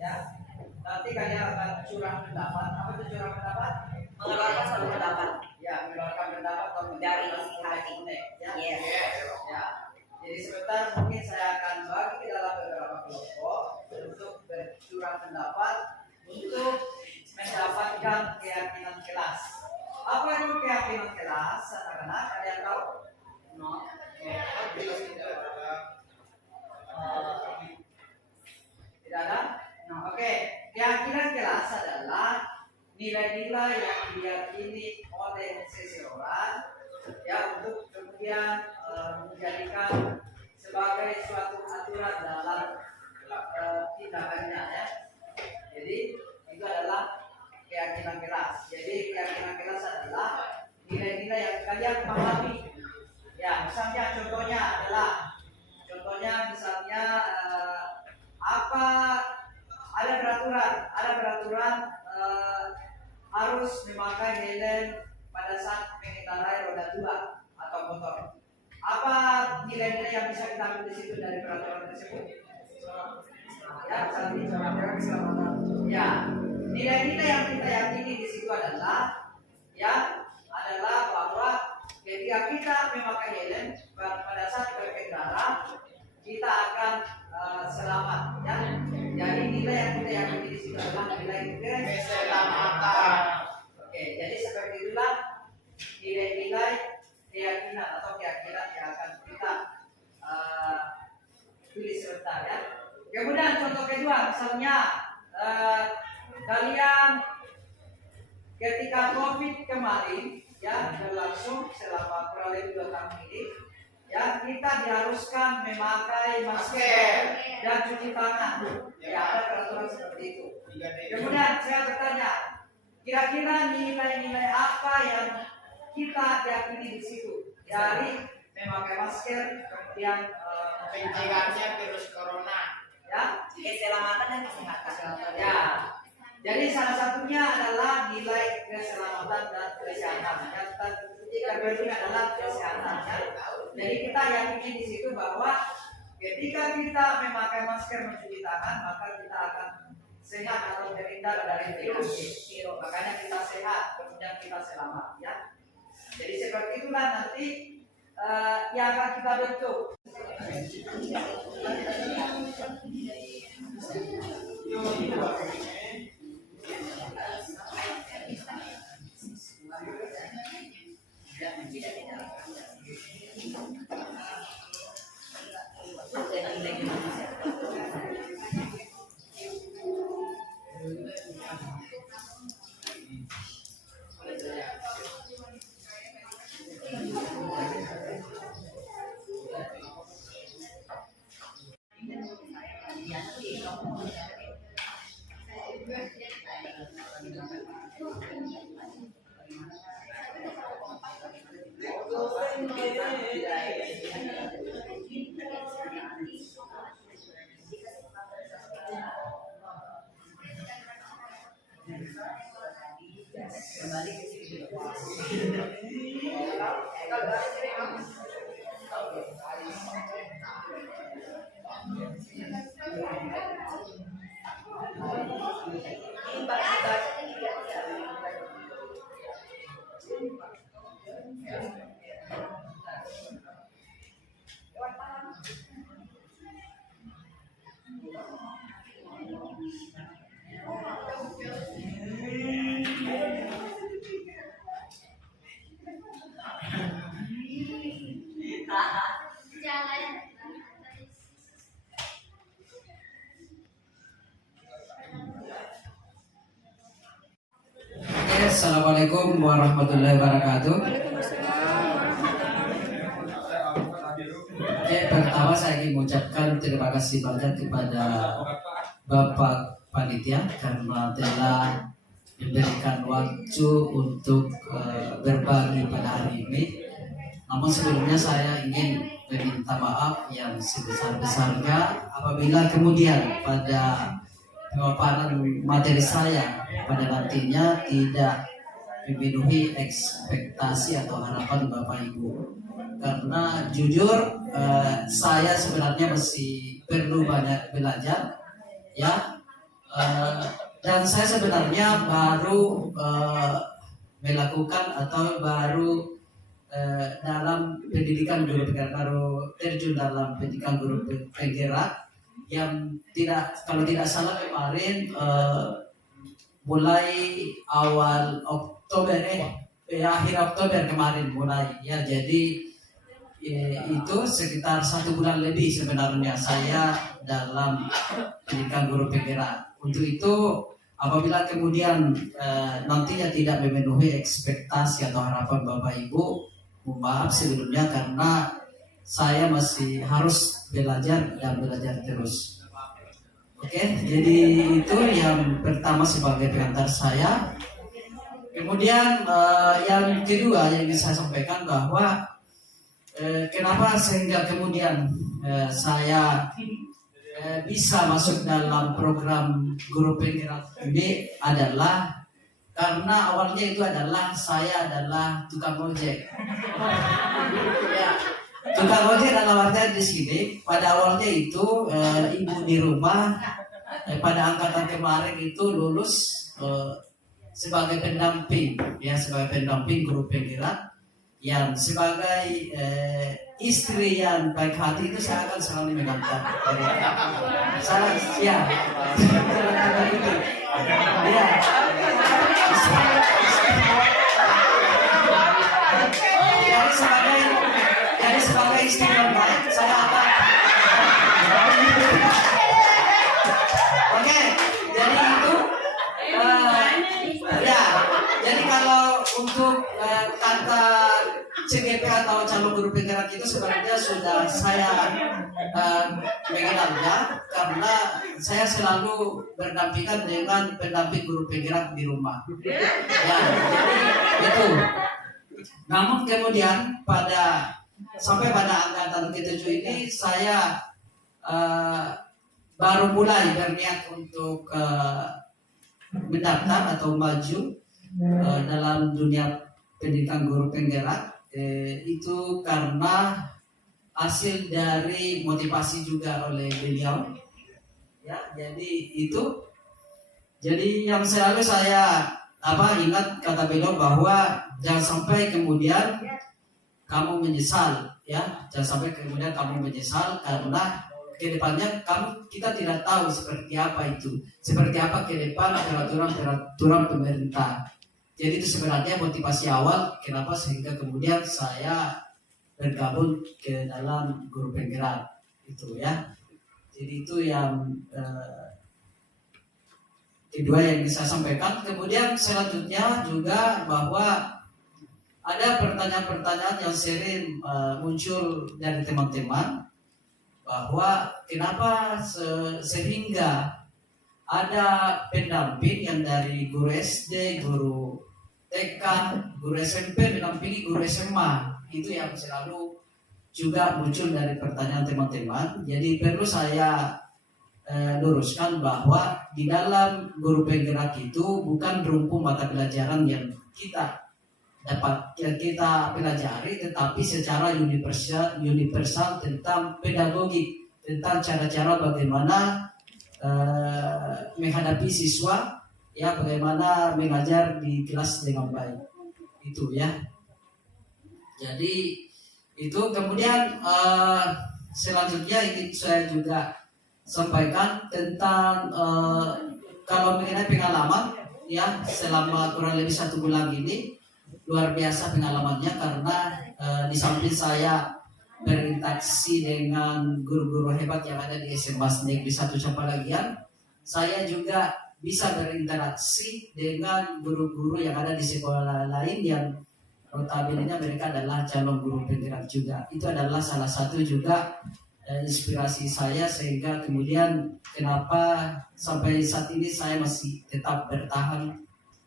ya. Nanti kalian akan curang pendapat. Apa itu curang pendapat? Mengeluarkan suatu pendapat. Ya, mengeluarkan pendapat dari isi hati. Ya. Yes. Ya. Jadi sebentar mungkin saya akan bagi ke dalam beberapa kelompok untuk bercurang pendapat untuk mendapatkan keyakinan kelas. Apa itu keyakinan kelas? Anak-anak kalian tahu? No. Tidak ada? Nah, oke. Keyakinan kelas adalah nilai-nilai yang diyakini oleh seseorang ya untuk kemudian menjadikan sebagai suatu aturan dalam tindakannya ya. Jadi itu adalah keyakinan kelas. Jadi keyakinan kelas adalah nilai-nilai yang kalian pahami. Ya, misalnya contohnya misalnya apa ada peraturan harus memakai helm pada saat mengendarai roda 2 atau motor. Apa nilai-nilai yang bisa kita ambil di situ dari peraturan tersebut? Ya, keselamatan. Ya, nilai-nilai yang kita yakini di situ adalah bahwa ketika kita memakai helm pada saat berkendara kita akan selamat ya. Jadi nilai yang kita yakini di situ adalah nilai keselamatan. Oke, jadi seperti itulah nilai-nilai keyakinan atau keyakinan yang akan kita tulis sebentar ya. Kemudian contoh kedua, misalnya kalian ketika COVID kemarin ya berlangsung selama kurang lebih 2 tahun ini, ya kita diharuskan memakai masker dan cuci tangan. Ya ada peraturan seperti itu. Kemudian saya bertanya, kira-kira nilai-nilai apa yang kita yakini di situ dari memakai masker, kemudian pencegahannya virus corona, ya, Keselamatan dan kesehatan. ya. Jadi salah satunya adalah nilai keselamatan dan kesehatan. Yang penting adalah kesehatan. Ya. Jadi kita yakini di situ bahwa ketika kita memakai masker, mencuci tangan, maka kita akan sehat atau terhindar dari virus. Makanya kita sehat, kemudian kita selamat. Ya. Jadi seperti itulah nanti yang akan kita bentuk. Kembali ke sini. Assalamualaikum warahmatullahi wabarakatuh. Oke, pertama saya ingin mengucapkan terima kasih banyak kepada Bapak Panitia karena telah memberikan waktu untuk berbagi pada hari ini. Namun sebelumnya saya ingin meminta maaf yang sebesar-besarnya apabila kemudian pada pemaparan materi saya pada nantinya tidak memenuhi ekspektasi atau harapan Bapak Ibu. Karena jujur saya sebenarnya masih perlu banyak belajar ya. Dan saya sebenarnya baru melakukan atau baru dalam pendidikan guru penggerak, baru terjun dalam pendidikan guru penggerak yang kalau tidak salah kemarin mulai awal Oktober akhir Oktober kemarin mulai ya. Jadi itu sekitar 1 bulan lebih sebenarnya saya dalam pendidikan guru penggerak. Untuk itu apabila kemudian nantinya tidak memenuhi ekspektasi atau harapan Bapak Ibu, mohon maaf sebelumnya karena saya masih harus belajar dan belajar terus. Oke, jadi itu yang pertama sebagai pengantar saya. Kemudian yang kedua yang ingin saya sampaikan bahwa kenapa sehingga kemudian saya bisa masuk dalam program guru penggerak ini adalah karena awalnya itu adalah saya adalah tukang ojek. Ya, tukang ojek dalam artian di sini pada awalnya itu ibu di rumah pada angkatan kemarin itu lulus sebagai pendamping ya, sebagai pendamping guru penggerak yang sebagai istri yang baik hati itu saya akan selalu mengantar. Salah ya, itu ya. Jadi sebagai istri yang baik saya akan. Oke, jadi itu ya. Jadi kalau untuk kata CGP atau calon guru penggerak itu sebenarnya sudah saya mengenalnya karena saya selalu berdampingan dengan pendamping guru penggerak di rumah. Ya, jadi itu. Namun kemudian sampai pada angkatan ke-7 ini saya baru mulai berniat untuk mendaftar atau maju dalam dunia pendidikan guru penggerak. Itu karena hasil dari motivasi juga oleh beliau ya. Jadi yang selalu saya ingat kata beliau bahwa jangan sampai kemudian kamu menyesal ya, jangan sampai kemudian kamu menyesal karena kedepannya kita tidak tahu seperti apa ke depan peraturan pemerintah. Jadi itu sebenarnya motivasi awal kenapa sehingga kemudian saya bergabung ke dalam guru penggerak itu ya. Jadi itu yang kedua yang bisa saya sampaikan. Kemudian selanjutnya juga bahwa ada pertanyaan-pertanyaan yang sering muncul dari teman-teman bahwa kenapa sehingga ada pendamping yang dari guru SD, guru TK, guru SMP mendampingi guru SMA. Itu yang selalu juga muncul dari pertanyaan teman-teman. Jadi perlu saya luruskan bahwa di dalam guru penggerak itu bukan rumpun mata pelajaran yang kita pelajari, tetapi secara universal tentang pedagogik, tentang cara-cara bagaimana menghadapi siswa ya, bagaimana mengajar di kelas dengan baik itu ya. Jadi itu kemudian selanjutnya ingin saya juga sampaikan tentang kalau mengenai pengalaman ya, selama kurang lebih 1 bulan ini luar biasa pengalamannya karena di samping saya berinteraksi dengan guru-guru hebat yang ada di SMA Negeri 1 Capalagian, saya juga bisa berinteraksi dengan guru-guru yang ada di sekolah lain yang notabene mereka adalah calon guru penggerak juga. Itu adalah salah satu juga inspirasi saya sehingga kemudian kenapa sampai saat ini saya masih tetap bertahan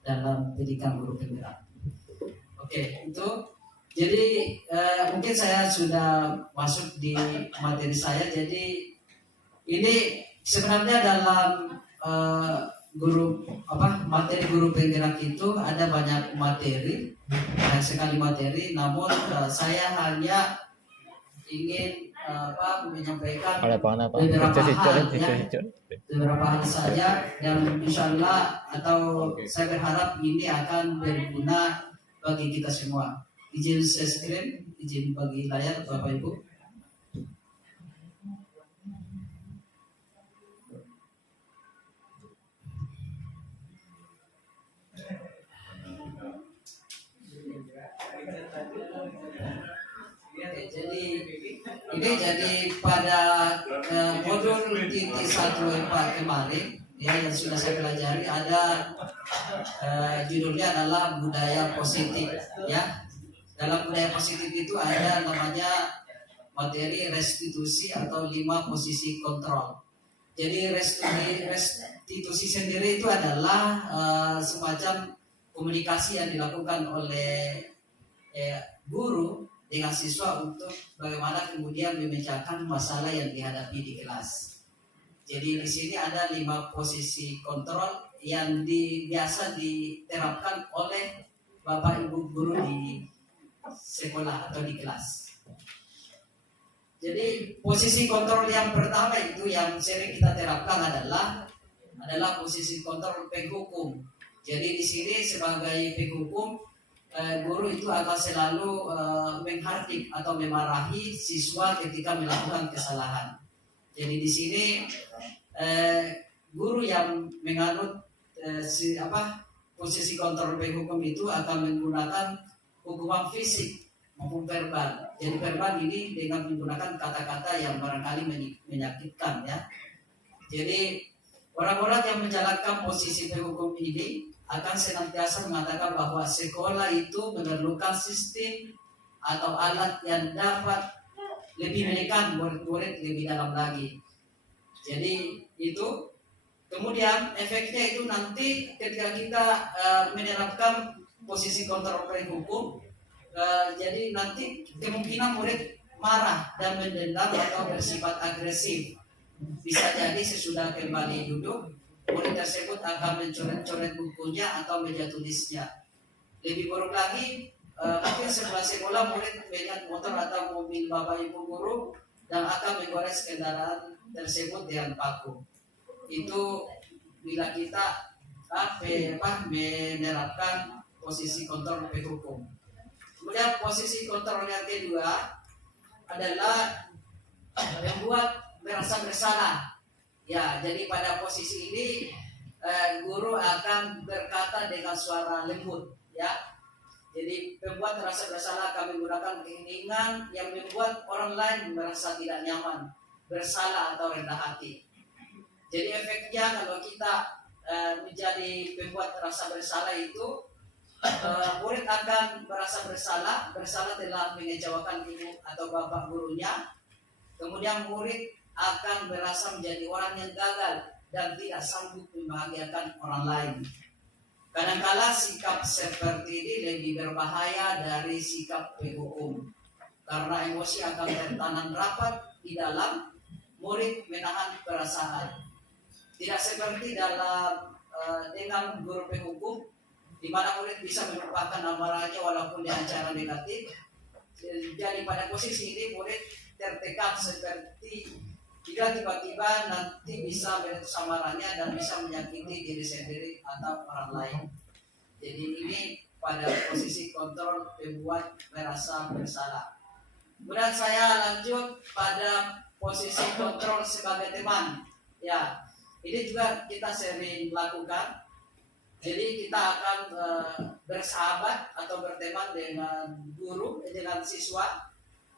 dalam pendidikan guru penggerak. Oke, itu jadi mungkin saya sudah masuk di materi saya. Jadi ini sebenarnya dalam materi guru penggerak itu ada banyak materi, banyak sekali materi. Namun saya hanya ingin menyampaikan Ada apa? beberapa hal ya, Sicur. beberapa hal saja, dan insya Allah atau saya berharap ini akan berguna bagi kita semua. Izin share screen, izin bagi layar Bapak Ibu. Jadi pada modul titik 1 kemarin ya, yang sudah saya pelajari ada judulnya adalah budaya positif ya. Dalam budaya positif itu ada namanya materi restitusi atau 5 posisi kontrol. Jadi restitusi sendiri itu adalah semacam komunikasi yang dilakukan oleh guru dengan siswa untuk bagaimana kemudian memecahkan masalah yang dihadapi di kelas. Jadi di sini ada 5 posisi kontrol yang biasa diterapkan oleh Bapak Ibu guru di sekolah atau di kelas. Jadi posisi kontrol yang pertama itu yang sering kita terapkan adalah posisi kontrol penghukum. Jadi di sini sebagai penghukum, guru itu akan selalu menghardik atau memarahi siswa ketika melakukan kesalahan. Jadi di sini guru yang menganut posisi kontrol penghukum itu akan menggunakan hukuman fisik maupun verbal. Jadi verbal ini dengan menggunakan kata-kata yang barangkali menyakitkan ya. Jadi orang-orang yang menjalankan posisi penghukum ini akan senantiasa mengatakan bahwa sekolah itu memerlukan sistem atau alat yang dapat lebih menekan murid-murid lebih dalam lagi. Jadi itu kemudian efeknya itu nanti ketika kita menerapkan posisi kontrol penghukum, jadi nanti kemungkinan murid marah dan mendendam atau bersifat agresif. Bisa jadi sesudah kembali duduk, murid tersebut akan mencoret-coret bukunya atau meja tulisnya. Lebih buruk lagi, mungkin setelah sekolah murid melihat motor atau mobil Bapak Ibu guru dan akan menggores kendaraan tersebut dengan paku. Itu bila kita menerapkan posisi kontrol penghukum. Kemudian posisi kontrol yang kedua adalah membuat merasa bersalah. Ya, jadi pada posisi ini guru akan berkata dengan suara lembut, ya. Jadi membuat merasa bersalah akan menggunakan keinginan yang membuat orang lain merasa tidak nyaman, bersalah atau rendah hati. Jadi efeknya kalau kita menjadi pembuat merasa bersalah itu, murid akan merasa bersalah telah mengecewakan ibu atau bapak gurunya. Kemudian murid akan merasa menjadi orang yang gagal dan tidak sanggup membahagiakan orang lain. Kadangkala sikap seperti ini lebih berbahaya dari sikap penghukum, karena emosi akan tertanam rapat di dalam murid menahan perasaan. Tidak seperti dalam dengan guru penghukum, di mana murid bisa melupakan amarahnya walaupun dengan cara negatif. Jadi pada posisi ini murid tertekan seperti jika tiba-tiba nanti bisa meletus amarahnya dan bisa menyakiti diri sendiri atau orang lain. Jadi ini pada posisi kontrol membuat merasa bersalah. Kemudian saya lanjut pada posisi kontrol sebagai teman. Ya, ini juga kita sering lakukan. Jadi kita akan bersahabat atau berteman dengan guru, dengan siswa.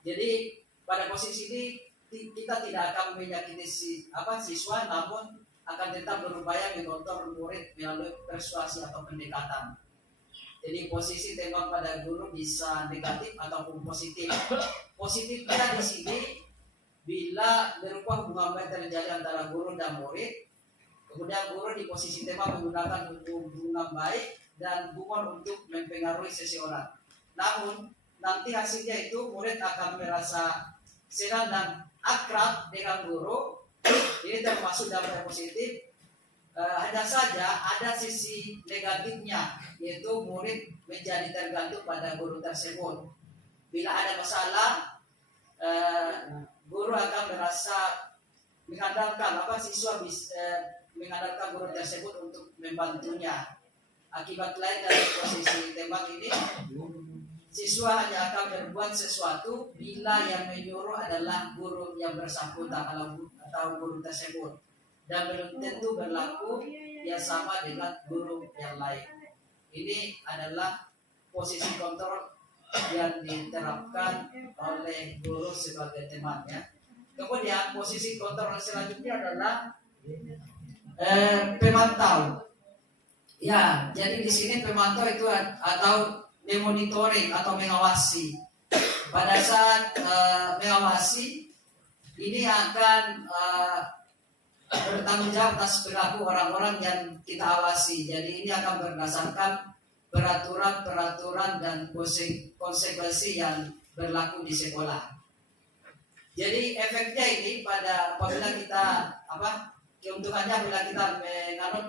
Jadi pada posisi ini kita tidak akan menyakiti siswa, namun akan tetap berupaya mengontrol murid melalui persuasi atau pendekatan. Jadi posisi teman pada guru bisa negatif ataupun positif. Positifnya di sini bila berupa hubungan baik terjadi antara guru dan murid. Kemudian guru di posisi teman menggunakan hubungan baik dan humor untuk mempengaruhi seseorang. Namun nanti hasilnya itu murid akan merasa senang dan akrab dengan guru. Ini termasuk dampak positif. Hanya saja ada sisi negatifnya, yaitu murid menjadi tergantung pada guru tersebut. Bila ada masalah, guru akan merasa mengandalkan mengandalkan guru tersebut untuk membantunya. Akibat lain dari posisi tembak ini, siswa hanya akan berbuat sesuatu bila yang menyuruh adalah guru yang bersangkutan atau guru tersebut, dan belum tentu berlaku yang sama dengan guru yang lain. Ini adalah posisi kontrol yang diterapkan oleh guru sebagai temannya. Kemudian posisi kontrol selanjutnya adalah pemantau. Ya, jadi di sini pemantau itu atau memonitoring atau mengawasi. Pada saat mengawasi, ini akan bertanggung jawab atas perilaku orang-orang yang kita awasi. Jadi ini akan berdasarkan peraturan-peraturan dan konsekuensi yang berlaku di sekolah. Jadi efeknya ini apabila kita keuntungannya bila kita menganut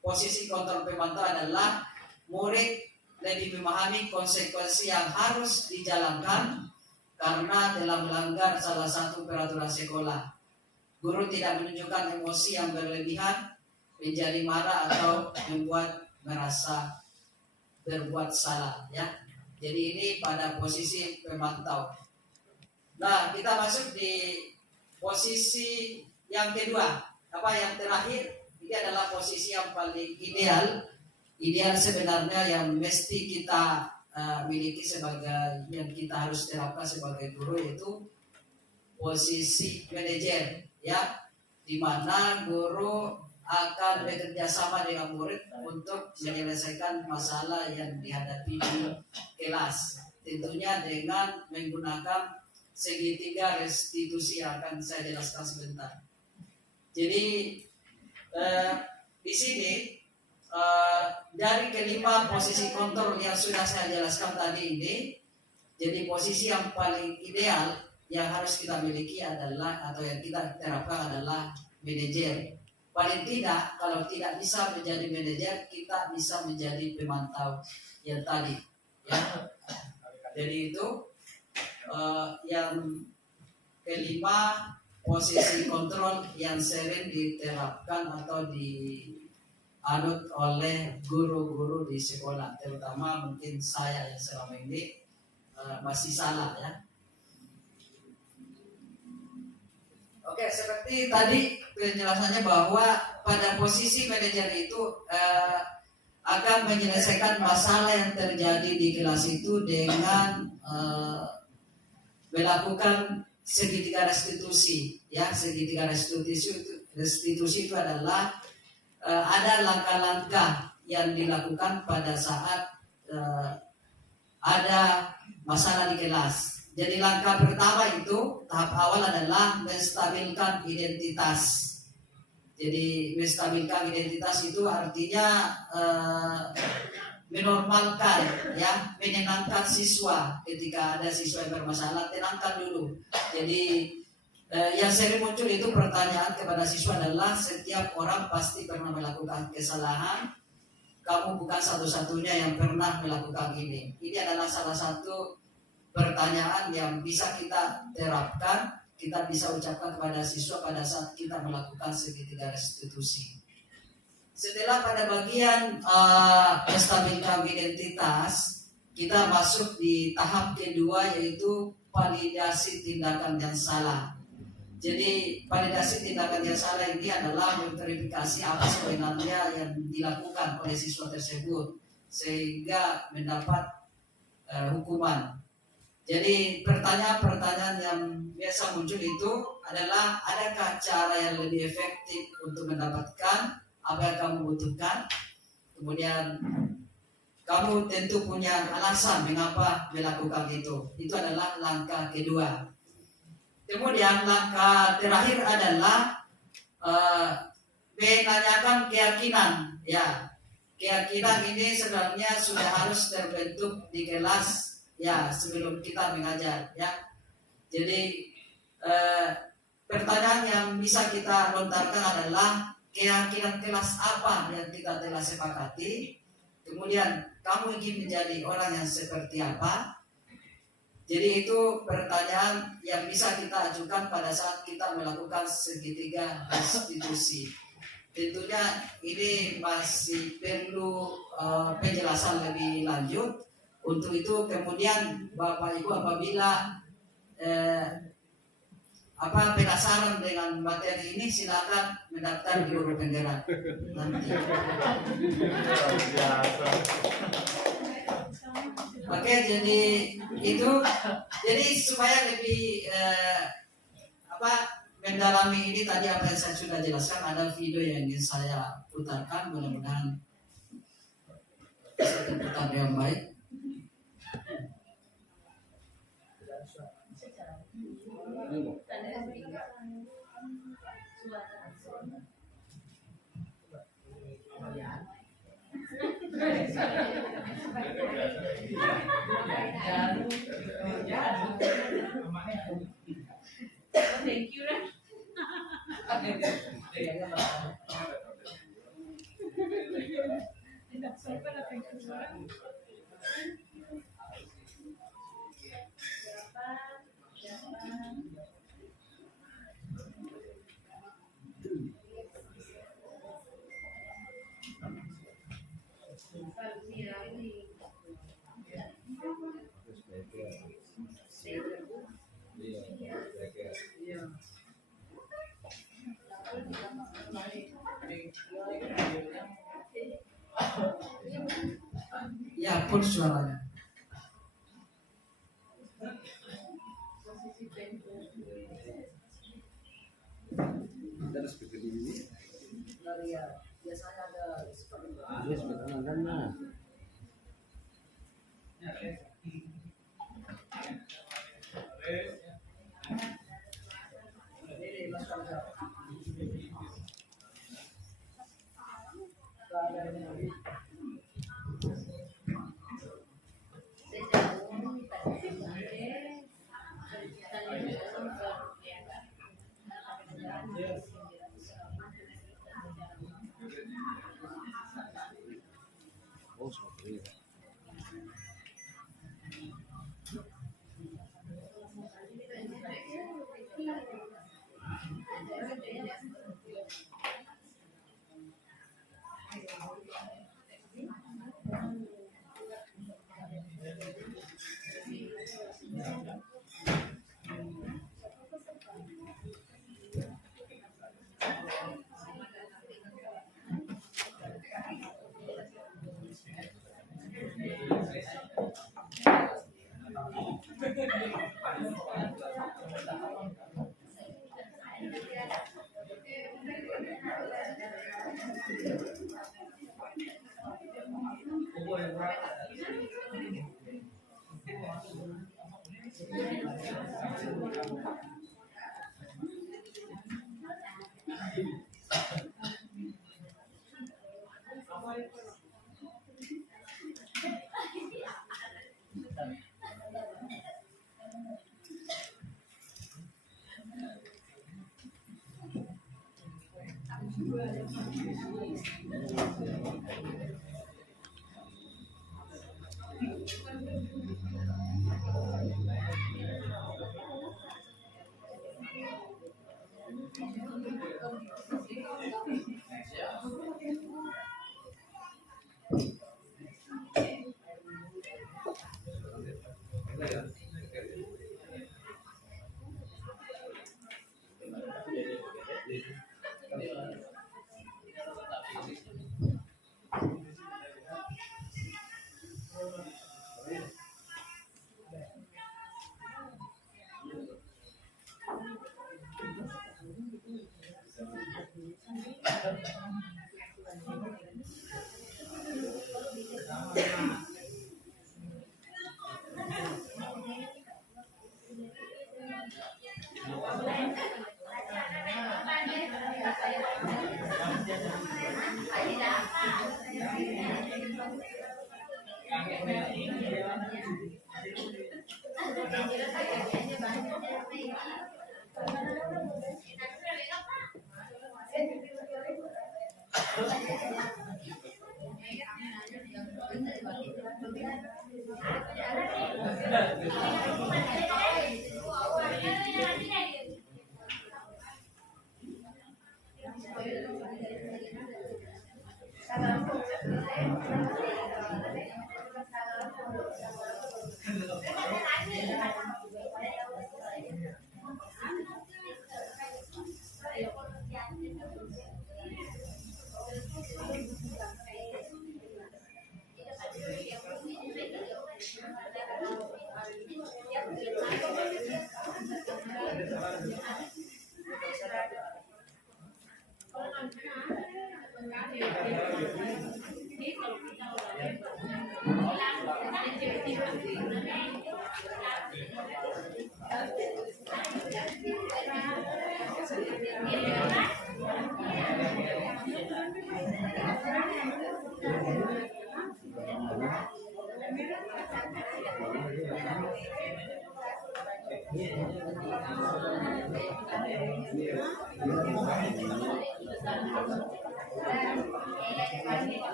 posisi kontrol pemantau adalah murid lebih memahami konsekuensi yang harus dijalankan karena telah melanggar salah satu peraturan sekolah. Guru tidak menunjukkan emosi yang berlebihan, menjadi marah atau membuat merasa berbuat salah, ya. Jadi ini pada posisi pemantau. Nah, kita masuk di posisi yang kedua. Yang terakhir, ini adalah posisi yang paling ideal sebenarnya yang mesti kita miliki sebagai yang kita harus terapkan sebagai guru, yaitu posisi manajer, ya, di mana guru akan bekerja sama dengan murid untuk menyelesaikan masalah yang dihadapi di kelas. Tentunya dengan menggunakan segitiga restitusi yang akan saya jelaskan sebentar. Jadi di sini dari kelima posisi kontrol yang sudah saya jelaskan tadi ini, jadi posisi yang paling ideal yang harus kita miliki adalah atau yang kita terapkan adalah manajer. Paling tidak, kalau tidak bisa menjadi manajer, kita bisa menjadi pemantau yang tadi, ya. Jadi itu yang kelima posisi kontrol yang sering diterapkan atau dianut oleh guru-guru di sekolah, terutama mungkin saya yang selama ini masih salah, ya. Oke, seperti tadi penjelasannya bahwa pada posisi manajer itu akan menyelesaikan masalah yang terjadi di kelas itu dengan melakukan segitiga restitusi, ya. Segitiga restitusi itu adalah ada langkah-langkah yang dilakukan pada saat ada masalah di kelas. Jadi langkah pertama itu, tahap awal adalah menstabilkan identitas. Jadi menstabilkan identitas itu artinya menormalkan, ya, menenangkan siswa. Ketika ada siswa yang bermasalah, tenangkan dulu. Jadi yang sering muncul itu pertanyaan kepada siswa adalah, setiap orang pasti pernah melakukan kesalahan, kamu bukan satu-satunya yang pernah melakukan ini. Ini adalah salah satu pertanyaan yang bisa kita terapkan, kita bisa ucapkan kepada siswa pada saat kita melakukan segitiga restitusi. Setelah pada bagian menstabilkan identitas, kita masuk di tahap kedua, yaitu validasi tindakan yang salah. Jadi validasi tindakan yang salah ini adalah memverifikasi apa sebenarnya yang dilakukan oleh siswa tersebut sehingga mendapat hukuman. Jadi pertanyaan-pertanyaan yang biasa muncul itu adalah, adakah cara yang lebih efektif untuk mendapatkan apa yang kamu butuhkan? Kemudian kamu tentu punya alasan mengapa melakukan itu. Itu adalah langkah kedua. Kemudian langkah terakhir adalah menanyakan keyakinan. Ya, keyakinan ini sebenarnya sudah harus terbentuk di kelas, ya, sebelum kita mengajar, ya. Jadi pertanyaan yang bisa kita lontarkan adalah, keyakinan kelas apa yang kita telah sepakati, kemudian kamu ingin menjadi orang yang seperti apa. Jadi itu pertanyaan yang bisa kita ajukan pada saat kita melakukan segitiga restitusi. Tentunya ini masih perlu penjelasan lebih lanjut. Untuk itu kemudian Bapak Ibu apabila penasaran dengan materi ini, silakan mendaftar di guru penggerak nanti. Oke, jadi itu, jadi supaya lebih mendalami ini tadi apa yang saya sudah jelaskan, ada video yang ingin saya putarkan, mudah-mudahan bisa terputar dengan baik. Thank you. Ya, pun suaranya. Biasanya ada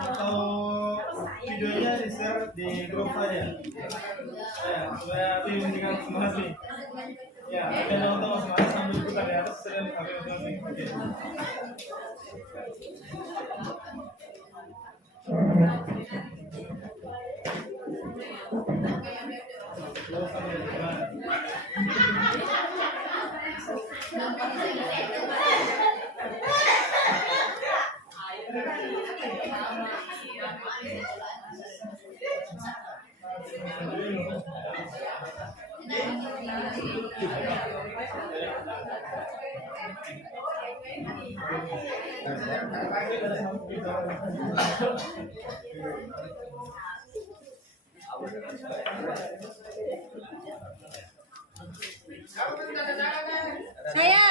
Atau videonya di share di grup saya. Ya, supaya tim dengan semangat nih. Ya, kita nonton semangat sambil ikutan di atas sering sambil nonton. Oke. Saya.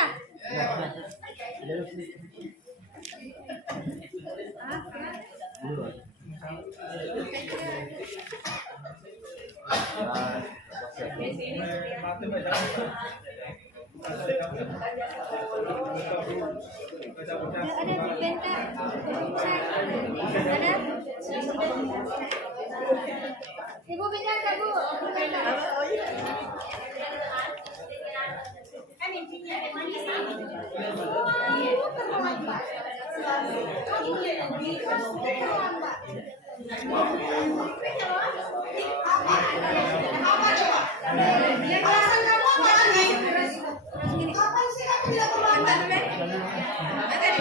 Ibu bentar, Bu. Kan intinya emangnya sama. Terlambat. Kamu lebih terlambat. Apa coba? Alasan kamu apa lagi? Kapan sih kamu tidak terlambat?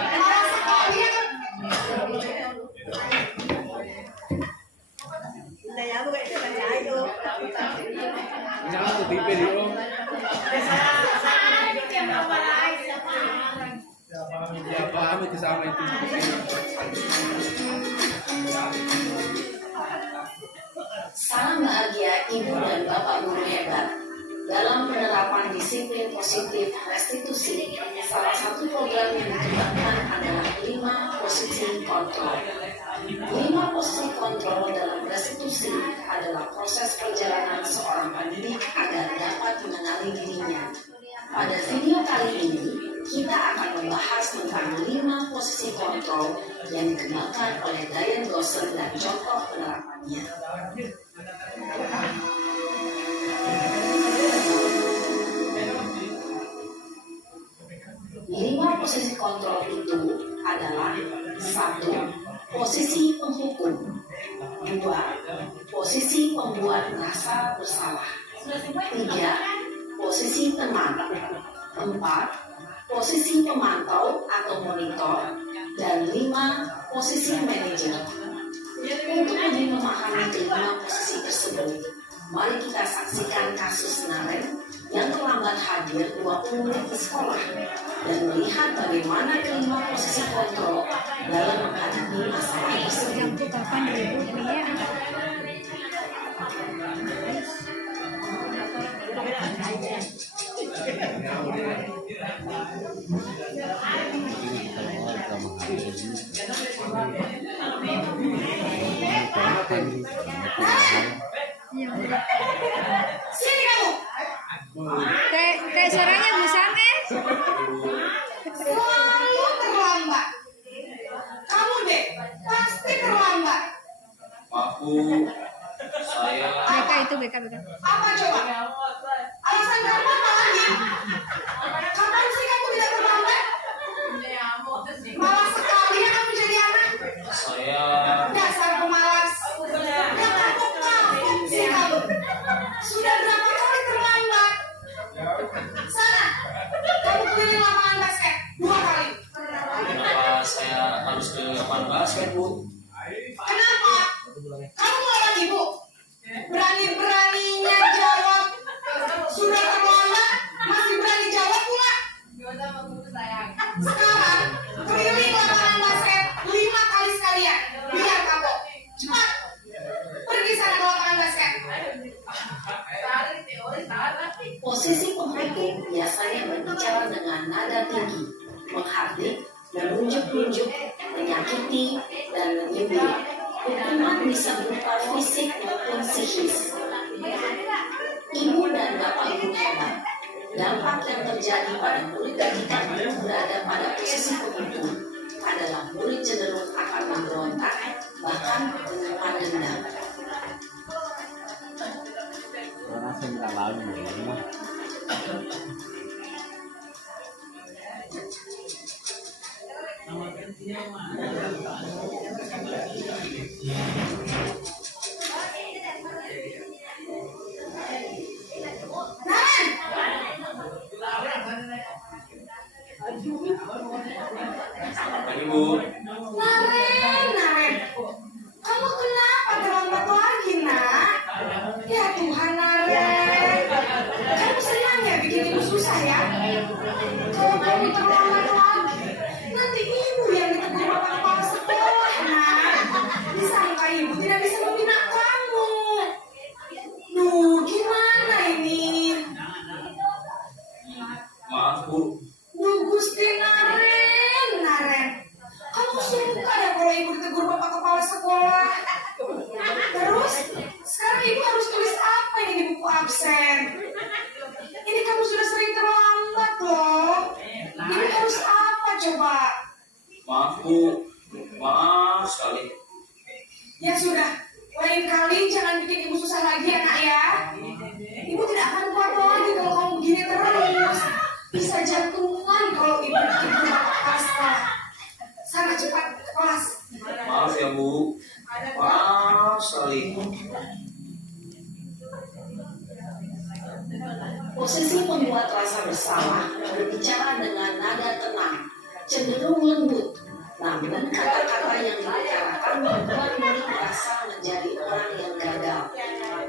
Alasan kalian. Jangan tuh tipe di om. Ya paham itu sama itu. Salam bahagia Ibu dan Bapak Guru hebat. Dalam penerapan disiplin positif restitusi, salah satu program yang dikembangkan adalah 5 posisi kontrol. 5 posisi kontrol dalam restitusi adalah proses perjalanan seorang pendidik agar dapat mengenali dirinya. Pada video kali ini, kita akan membahas tentang 5 posisi kontrol yang dikembangkan oleh Diane Dawson dan contoh penerapannya. 5 posisi kontrol itu adalah 1. Posisi penghukum, 2. Posisi pembuat merasa bersalah, 3. Posisi teman, 4. Posisi pemantau atau monitor, dan 5. Posisi manajer. Untuk lebih memahami kelima posisi tersebut, mari kita saksikan kasus Naren yang terlambat hadir 20 menit di sekolah dan melihat bagaimana kelima posisi kontrol dalam menghadapi masalah tersebut. Sini kamu. Kayak suaranya besar Selalu terlambat. Kamu deh, pasti terlambat. Aku, saya BK. Apa coba? Alasan kamu apa lagi? Kapan sih kamu tidak terlambat? Malas sekali ya kamu jadi anak. saya Dasar pemalas. Yang kapok sih kamu. Sudah berapa kali terlambat? Sana, kamu keliling lapangan basket 2 kali. kenapa saya harus ke lapangan basket, Bu? Kenapa? Kamu melarang ibu? Berani-beraninya jawab. Sudah terlambat, masih berani jawab pula. Sekarang, keliling lapangan basket 5 kali sekalian. Biar kapok. Cepat. Pergi sana ke lapangan basket. Posisi penghukum biasanya berbicara dengan nada tinggi, menghardik, menunjuk-nunjuk, menyakiti, dan menyindir. Hukuman bisa berupa fisik maupun psikis. Ibu dan bapak guru hebat. Dampak yang terjadi pada murid ketika guru berada pada posisi penghukum adalah murid cenderung akan memberontak, bahkan menyimpan dendam. Pagi, Bu. Naren. Kamu kenapa terlambat lagi, nak? Ya Tuhan, Naren. Kamu senang ya bikin ibu susah ya? Kalau kamu terlambat lagi, nanti ibu yang ditegur bapak kepala sekolah, nak. Disangka ibu tidak bisa membina kamu. Duh, gimana ini? Maaf, Bu. Duh, Gusti Naren. Kamu suka ya kalau ibu ditegur bapak kepala sekolah? Terus, sekarang ibu harus tulis apa ini di buku absen? Ini kamu sudah sering terlambat loh. Ini harus apa coba? Maaf, Bu. Maaf sekali. Ya sudah, lain kali jangan bikin ibu susah lagi ya, nak ya. Ibu tidak akan kuat lagi kalau kamu begini terus. Bisa jantungan kalau ibu bikin bapak kepala sekolah. Sana cepat ke kelas. Maaf ya, Bu. Maaf sekali. Posisi pembuat rasa bersalah berbicara dengan nada tenang, cenderung lembut, namun kata-kata yang dibicarakan membuat murid merasa menjadi orang yang gagal,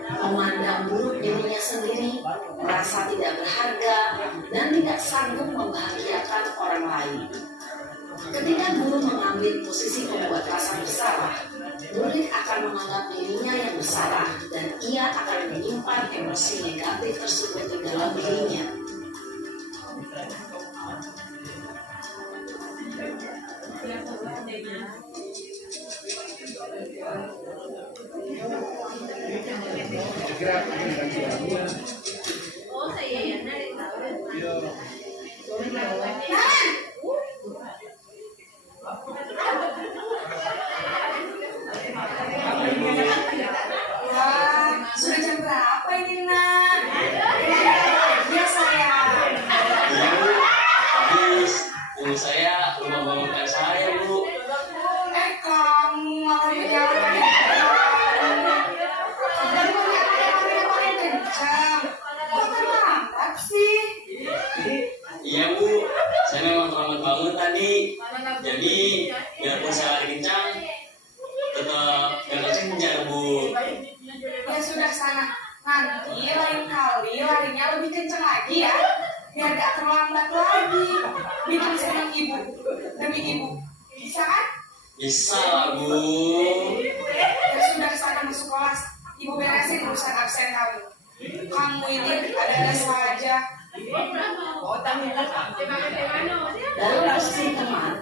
memandang buruk dirinya sendiri, merasa tidak berharga, dan tidak sanggup membahagiakan orang lain. Ketika guru mengambil posisi pembuat rasa bersalah, murid akan menganggap dirinya yang bersalah dan ia akan menyimpan emosi negatif tersebut di dalam dirinya. Naren! lupa bangunkan saya, Bu. Kamu malah menyalahkan kamu yang paling kencang. Kok terlambat sih? Iya, Bu. Saya memang terlambat bangun tadi. Jadi, biarpun saya lari kencang, tetap gak kencang, Bu. Ya sudah sana. Nanti lain kali larinya lebih kencang lagi ya. Biar gak terlambat lagi. Bikin senang ibu. Demi ibu. Bisa kan? Bisa lah, Bu. Ya sudah sana masuk kelas. Ibu beresin urusan absen kamu. Kamu ini ada-ada saja. Dalam posisi teman,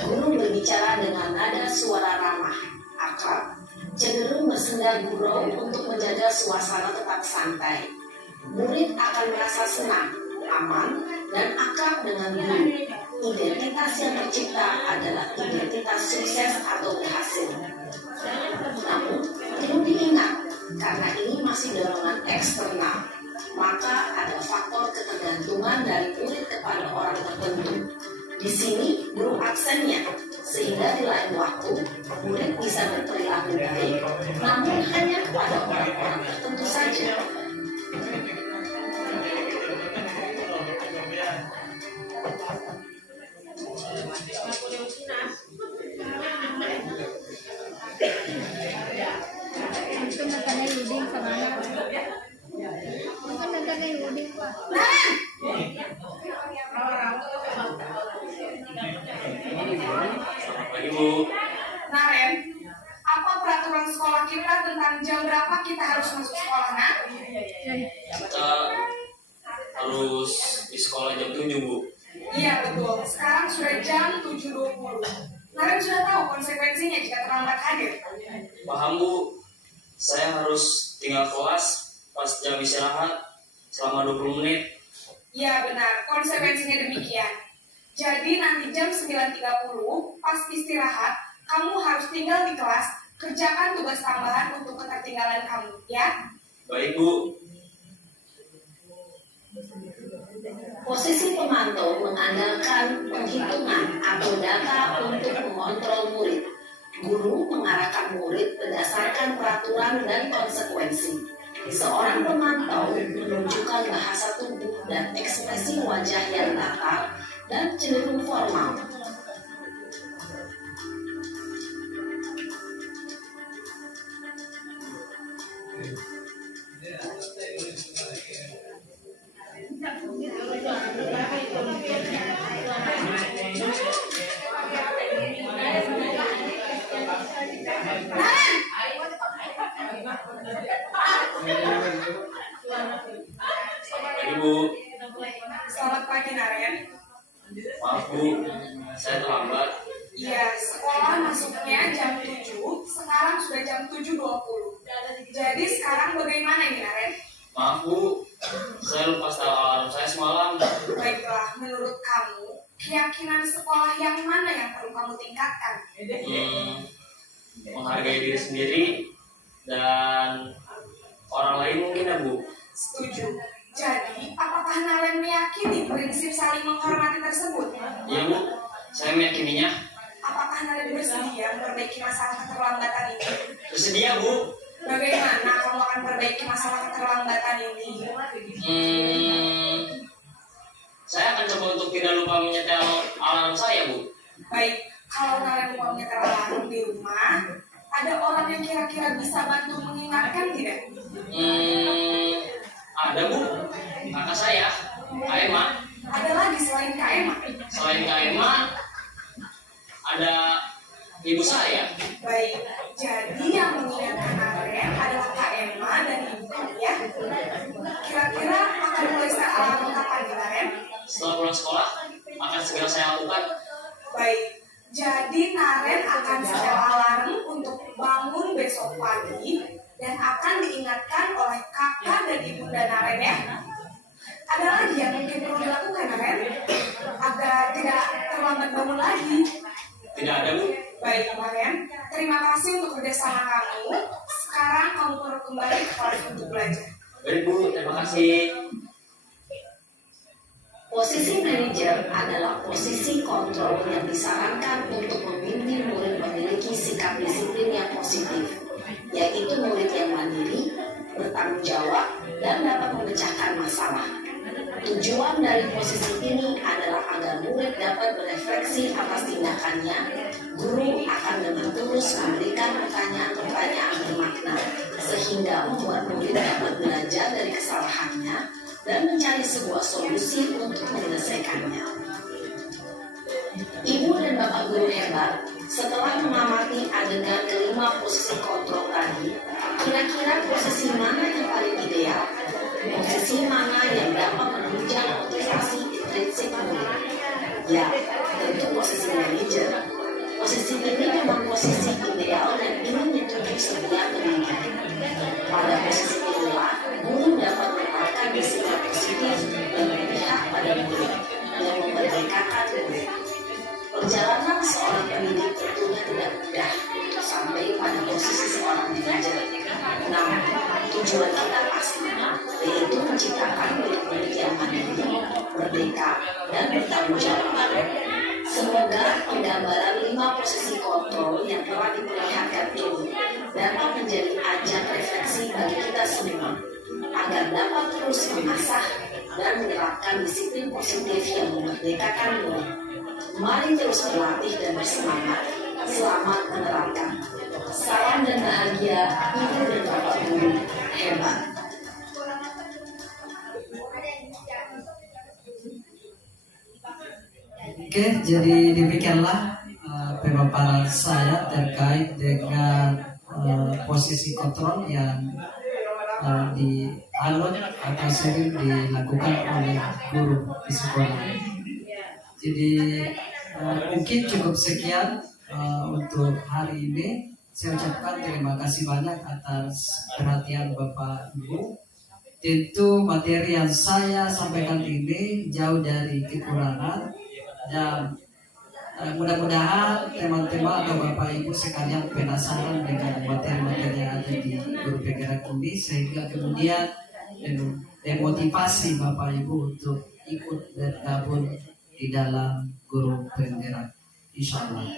guru berbicara dengan nada suara ramah, akrab, cenderung bersenda gurau untuk menjaga suasana tetap santai. Murid akan merasa senang, aman, dan akrab dengan guru. Identitas yang tercipta adalah identitas sukses atau berhasil. Namun, perlu diingat, karena ini masih dorongan eksternal, maka ada faktor ketergantungan dari murid kepada orang tertentu. Di sini guru absennya, sehingga di lain waktu murid bisa berperilaku baik, namun hanya kepada orang-orang tertentu saja. Itu matanya Yudin kemana? Itu matanya Yudin Pak. Lagi, Bu. Naren, apa peraturan sekolah kita tentang jam berapa kita harus masuk sekolah, nak? Kita harus di sekolah jam 7, Bu. Iya betul, sekarang sudah jam 7.20. Naren sudah tahu konsekuensinya jika terlambat hadir. Paham, Bu. Saya harus tinggal kelas pas jam istirahat selama 20 menit. Iya benar, konsekuensinya demikian. Jadi nanti jam 9.30 pas istirahat, kamu harus tinggal di kelas, kerjakan tugas tambahan untuk ketertinggalan kamu, ya? Baik, Bu. Posisi pemantau mengandalkan penghitungan atau data untuk mengontrol murid. Guru mengarahkan murid berdasarkan peraturan dan konsekuensi. Seorang pemantau menunjukkan bahasa tubuh dan ekspresi wajah yang datar dan cenderung formal. Lagi, Bu. Selamat pagi, Naren. Maaf, Bu. Saya terlambat. Iya, sekolah masuknya jam 7, sekarang sudah jam 7.20. Jadi sekarang bagaimana ini, Naren? Maaf, Bu. Saya lupa setel alarm saya semalam. Baiklah, menurut kamu, keyakinan sekolah yang mana yang perlu kamu tingkatkan? Menghargai diri sendiri dan orang lain mungkin, ya, Bu. Setuju. Jadi, apakah Naren meyakini prinsip saling menghormati tersebut? Iya, Bu. Saya meyakininya. Apakah Naren bersedia memperbaiki masalah keterlambatan ini? Bersedia, Bu. Bagaimana kamu akan perbaiki masalah keterlambatan ini? Saya akan coba untuk tidak lupa menyetel alarm saya, Bu. Baik, kalau Naren mau menyetel alarm di rumah, ada orang yang kira-kira bisa bantu mengingatkan tidak? Ada, Bu. Kakak saya, Kak Emma. Ada lagi selain Kak Emma? Selain Kak Emma, ada ibu saya. Baik, jadi yang mengingatkan Naren adalah Kak Emma dan ibu, ya? Kira-kira akan mulai start alarm kapan, Naren? Setelah pulang sekolah, akan segera saya lakukan. Baik, jadi Naren akan setel alarm untuk bangun besok pagi dan akan diingatkan oleh kakak dan ibunda Naren, ya? Ada lagi yang mungkin perlu dilakukan, Naren? Agar tidak terlambat bangun lagi. Tidak ada, Bu. Baik, Naren. Terima kasih untuk kerjasama kamu. Sekarang kamu perlu kembali ke kelas untuk belajar. Baik, Bu. Terima kasih. Posisi manajer adalah posisi kontrol yang disarankan untuk memimpin murid memiliki sikap disiplin yang positif, yaitu murid yang mandiri, bertanggung jawab, dan dapat memecahkan masalah. Tujuan dari posisi ini adalah agar murid dapat berefleksi atas tindakannya. Guru akan dengan tulus memberikan pertanyaan-pertanyaan bermakna, sehingga membuat murid dapat belajar dari kesalahannya dan mencari sebuah solusi untuk menyelesaikannya. Ibu dan bapak guru hebat, setelah mengamati adegan kelima posisi kontrol tadi, kira-kira posisi mana yang paling ideal? Posisi mana yang dapat menunjang motivasi intrinsik murid? Ya, tentu posisi manajer. Posisi ini memang posisi ideal dan ingin ditunjuk setiap pendidik. Pada posisi inilah, guru dapat menerapkan disiplin positif dan berpihak pada murid yang memerdekakan murid. Perjalanan seorang pendidik tentunya tidak mudah untuk sampai pada posisi seorang manajer. Namun, tujuan kita pasti, yaitu menciptakan murid-murid yang mandiri, merdeka, dan bertanggung jawab. Semoga penggambaran 5 posisi kontrol yang telah diperlihatkan ini dapat menjadi ajang refleksi bagi kita semua, agar dapat terus mengasah dan menerapkan disiplin positif yang memerdekakan murid. Mari terus berlatih dan bersemangat. Selamat menerapkan. Salam dan bahagia, Ibu dan Bapak Guru hebat. Oke, jadi demikianlah pemaparan saya terkait dengan posisi kontrol yang dialog atau sering dilakukan oleh guru di sekolah. Jadi mungkin cukup sekian untuk hari ini. Saya ucapkan terima kasih banyak atas perhatian Bapak Ibu. Tentu materi yang saya sampaikan ini jauh dari kekurangan, dan mudah-mudahan teman-teman atau Bapak Ibu sekalian penasaran dengan materi-materi yang ada di guru penggerak ini, sehingga kemudian memotivasi Bapak Ibu untuk ikut bergabung di dalam guru penggerak, insya Allah.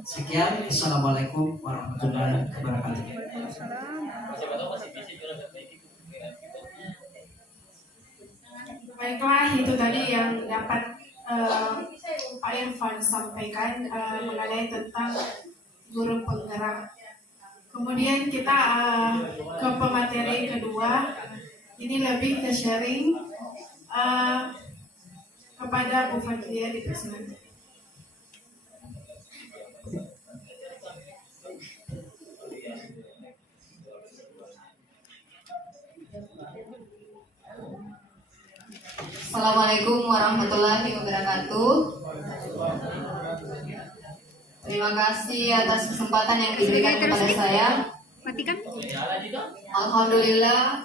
Sekian, Assalamualaikum warahmatullahi wabarakatuh. Baiklah, itu tadi yang dapat Pak Irfan sampaikan mengenai tentang guru penggerak. Kemudian kita ke pemateri kedua. Ini lebih ke sharing kepada Bu Fadlia di persilakan. Assalamualaikum warahmatullahi wabarakatuh. Terima kasih atas kesempatan yang diberikan kepada saya. Alhamdulillah.